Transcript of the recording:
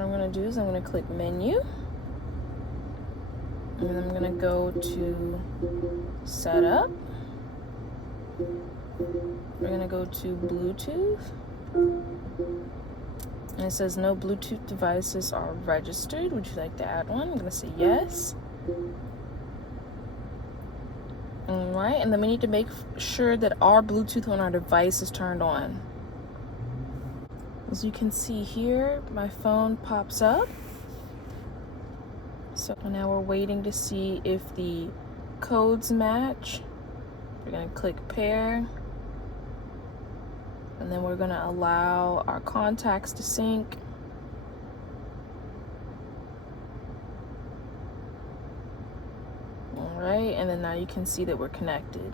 what I'm going to do is I'm going to click menu. And I'm going to go to setup. We're going to go to Bluetooth. And it says no Bluetooth devices are registered. Would you like to add one? I'm going to say yes. Alright, and then we need to make sure that our Bluetooth on our device is turned on. As you can see here, my phone pops up. So now we're waiting to see if the codes match. We're going to click pair. And then we're going to allow our contacts to sync. Alright, and then now you can see that we're connected.